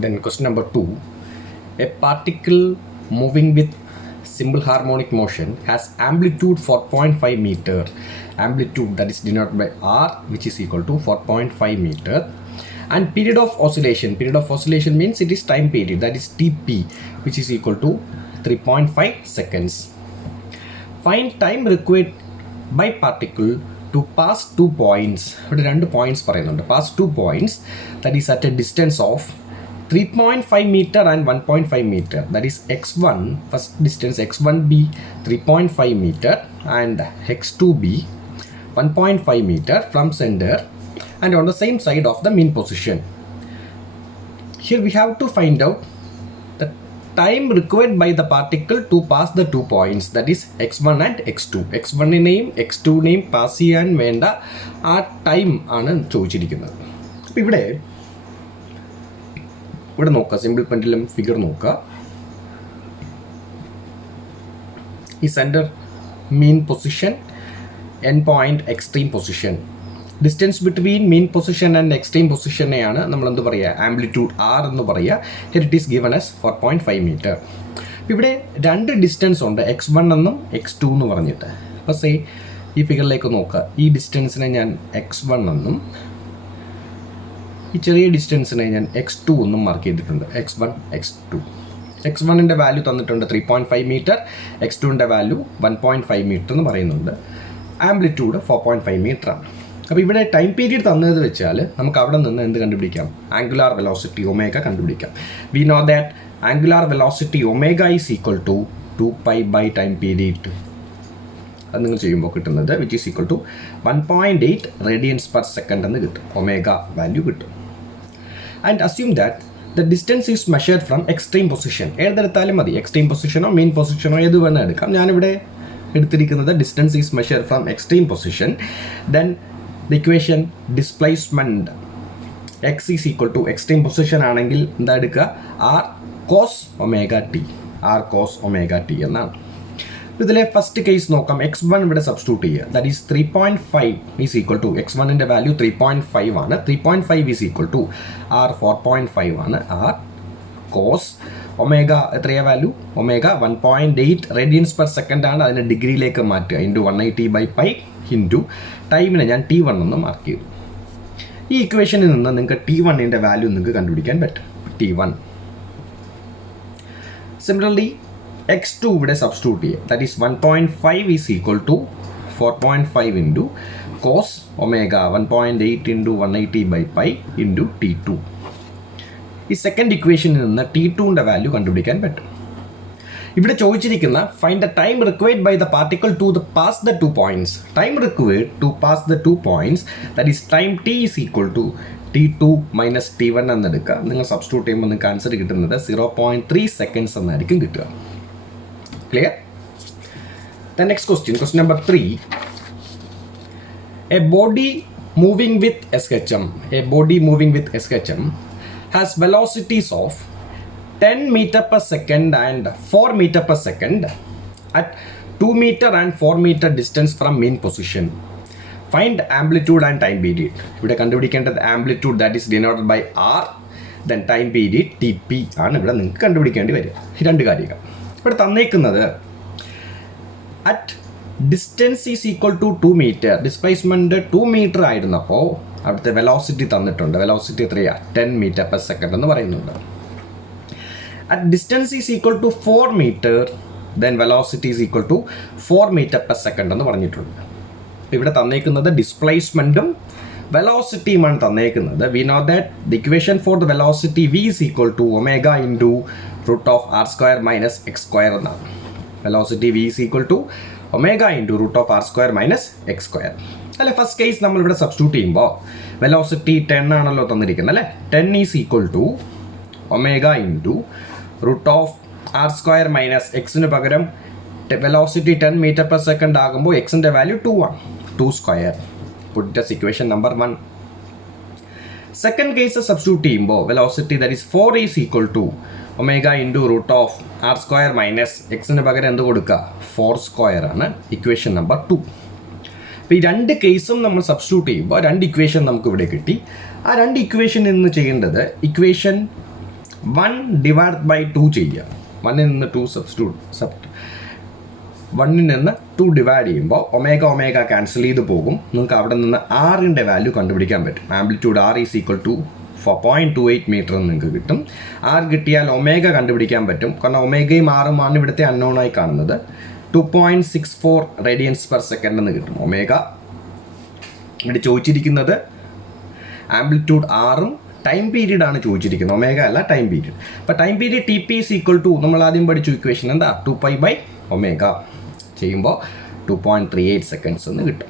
Then question number 2. A particle moving with simple harmonic motion has amplitude 4.5 meter. Amplitude that is denoted by r, which is equal to 4.5 meter. And period of oscillation means it is time period, that is Tp, which is equal to 3.5 seconds. Find time required by particle to pass 2 points. ഇവിടെ 2 points പറയുന്നുണ്ട്. Pass 2 points that is at a distance of 3.5 meter and 1.5 meter. That is x1, first distance x1b 3.5 meter and x2b 1.5 meter from center and on the same side of the mean position. Here we have to find out the time required by the particle to pass the 2 points, that is x1 and x2. x1 നെയും x2 നെയും pass ചെയ്യാൻ വേണ്ട ആ time ആണ് ചോദിച്ചിരിക്കുന്നത്. അപ്പോൾ ഇവിടെ നോക്കുക, സിമ്പിൾ പെൻഡുലം ഫിഗർ നോക്കുക. ഈ centre mean position, end point extreme position. Distance between mean position and extreme പൊസിഷനെയാണ് നമ്മൾ എന്ത് പറയുക, ആംപ്ലിറ്റ്യൂഡ് ആർ എന്ന് പറയുക. Here it is given as 4.5 metre. ഇവിടെ 2 ഡിസ്റ്റൻസ് ഉണ്ട്, x1 എന്നും x2 എന്ന് പറഞ്ഞിട്ട്. അപ്പോൾ സേ ഈ ഫിഗറിലേക്ക് നോക്കുക, ഈ ഡിസ്റ്റൻസിനെ ഞാൻ x1 എന്നും ഈ ചെറിയ ഡിസ്റ്റൻസിനെ ഞാൻ x2 എന്നും മാർക്ക് ചെയ്തിട്ടുണ്ട്. x1 x2. x1ൻ്റെ വാല്യൂ തന്നിട്ടുണ്ട് 3.5 മീറ്റർ, x2ൻ്റെ വാല്യൂ 1.5 മീറ്റർ എന്ന് പറയുന്നുണ്ട്. ആംപ്ലിറ്റ്യൂഡ് 4.5 മീറ്ററാണ്. അപ്പോൾ ഇവിടെ ടൈം പീരീഡ് തന്നത് വെച്ചാൽ നമുക്ക് അവിടെ നിന്ന് എന്ത് കണ്ടുപിടിക്കാം, ആംഗുലാർ വെലോസിറ്റി ഒമേഗ കണ്ടുപിടിക്കാം. We know that angular velocity omega is equal to 2π by time period. അത് നിങ്ങൾ ചെയ്യുമ്പോൾ കിട്ടുന്നത് which is equal to 1.8 radians per second എന്ന് കിട്ടും, ഒമേഗ വാല്യൂ കിട്ടും. And assume that the distance is measured from extreme position. ഏതെടുത്താലും മതി, extreme പൊസിഷനോ main പൊസിഷനോ ഏത് വേണം എടുക്കാം. ഞാനിവിടെ എടുത്തിരിക്കുന്നത് distance is measured from extreme position. Then the equation displacement x is equal to extreme position ആണെങ്കിൽ എന്താ എടുക്കുക, R cos omega t, R cos omega t എന്നാണ്. ഇതിലെ ഫസ്റ്റ് കേസ് നോക്കാം. x1 ഇവിടെ സബ്സ്റ്റിറ്റ്യൂട്ട് ചെയ്യുക, that is 3.5 is equal to x1ൻ്റെ value 3.5 ആണ്. 3.5 ഈസ് ഈക്വൽ ടു ആർ 4.5 ആണ്. ആർ കോസ് ഒമേഗ എത്രയാണ് value, omega 1.8 radians per second ആണ്. അതിനെ ഡിഗ്രിയിലേക്ക് മാറ്റുക, ഇൻറ്റു 180/π ഇൻറ്റു ടൈമിനെ ഞാൻ T1 എന്ന് മാർക്ക് ചെയ്തു. ഈ ഇക്വേഷനിൽ നിന്ന് നിങ്ങൾക്ക് T1ൻ്റെ വാല്യൂ നിങ്ങൾക്ക് കണ്ടുപിടിക്കാൻ പറ്റും, T1. സിമിലർലി x2 ഇവിടെ സബ്സ്റ്റിറ്റ്യൂട്ട് ചെയ്യുക, that is 1.5 is equal to 4.5 into cos omega 1.8 into 180/π into T2. ഈ സെക്കൻഡ് ഇക്വേഷനിൽ നിന്ന് T2ൻ്റെ വാല്യൂ കണ്ടുപിടിക്കാൻ പറ്റും. ഇവിടെ ചോദിച്ചിരിക്കുന്ന find the time required by the particle to pass the 2 points. Time required to pass the 2 points, that is time t is equal to T2 minus T1 എന്നെടുക്കുക. നിങ്ങൾ substitute ചെയ്യുമ്പോൾ നിങ്ങൾക്ക് ആൻസർ കിട്ടുന്നത് 0.3 സെക്കൻഡ്സ് എന്നായിരിക്കും കിട്ടുക. Clear? The next question number 3. A body moving with SHM has velocities of 10 meter per second and 4 meter per second at 2 meter and 4 meter distance from mean position. Find amplitude and time period. ഇവിടെ കണ്ടുപിടിക്കേണ്ടത് amplitude, that is denoted by R, then time period TP ആണ് ഇവിടെ നിങ്ങൾക്ക് കണ്ടുപിടിക്കേണ്ടി വരിക. ഈ 2 കാര്യങ്ങൾ ഇവിടെ തന്നേക്കുന്നത്. At distance is equal to 2 metre, displacement 2 metre ആയിരുന്നപ്പോൾ അവിടുത്തെ വെലോസിറ്റി തന്നിട്ടുണ്ട്. വെലോസിറ്റി എത്രയാണ്, 10 മീറ്റർ പെർ സെക്കൻഡ് എന്ന് പറയുന്നുണ്ട്. At distance is equal to 4 metre, then velocity is equal to 4 metre per second എന്ന് പറഞ്ഞിട്ടുണ്ട്. ഇവിടെ തന്നേക്കുന്നത് ഡിസ്പ്ലേസ്മെൻറ്റും വെലോസിറ്റിയുമാണ് തന്നേക്കുന്നത്. We know that the equation for the velocity v is equal to omega into √r² minus x² എന്നാണ്. Velocity v is equal to omega into √r² minus x². അല്ലെ first case നമ്മളിവിടെ സബ്സ്റ്റിറ്റ്യൂട്ട് ചെയ്യുമ്പോൾ വെലോസിറ്റി 10 ആണല്ലോ തന്നിരിക്കുന്നത് അല്ലേ. 10 is equal to omega into √r² minus എക്സിന് പകരം velocity 10 metre per second ആകുമ്പോൾ എക്സിൻ്റെ വാല്യൂ 2 ആണ്, 2². Put it as equation number 1. Second case substitute ചെയ്യുമ്പോൾ velocity that is 4 is equal to omega into √r² minus എക്സിന് പകരം എന്ത് കൊടുക്കുക, 4² ആണ്. Equation number 2. അപ്പോൾ ഈ 2 കേസും നമ്മൾ സബ്സ്റ്റിറ്റ്യൂട്ട് ചെയ്യുമ്പോൾ 2 ഇക്വേഷൻ നമുക്ക് ഇവിടെ കിട്ടി. ആ 2 ഇക്വേഷനിൽ നിന്ന് ചെയ്യേണ്ടത് ഇക്വേഷൻ 1/2 ചെയ്യുക. 1-ൽ നിന്ന് 2 1-ൽ നിന്ന് 2 ഡിവൈഡ് ചെയ്യുമ്പോൾ ഒമേഗ ക്യാൻസൽ ചെയ്ത് പോകും. നിങ്ങൾക്ക് അവിടെ നിന്ന് ആറിൻ്റെ വാല്യൂ കണ്ടുപിടിക്കാൻ പറ്റും. Amplitude R is equal to 4.28 metre എന്ന് നിങ്ങൾക്ക് കിട്ടും. ആർ കിട്ടിയാൽ ഒമേഗ കണ്ടുപിടിക്കാൻ പറ്റും. കാരണം ഒമേഗയും ആറുമാണ് ഇവിടുത്തെ അൺനോണായി കാണുന്നത്. 2.64 റേഡിയൻസ് പെർ സെക്കൻഡ് എന്ന് കിട്ടും. ഒമേഗ ഇവിടെ ചോദിച്ചിരിക്കുന്നത് ആംപ്ലിറ്റ്യൂഡ് ആറും ടൈം പീരീഡ് ആണ് ചോദിച്ചിരിക്കുന്നത്, ഒമേഗ അല്ല ടൈം പീരീഡ്. അപ്പോൾ time period T P is equal to നമ്മൾ ആദ്യം പഠിച്ച ഇക്വേഷൻ എന്താ 2π/ω ചെയ്യുമ്പോൾ 2.38 സെക്കൻഡ്സ് എന്ന് കിട്ടും.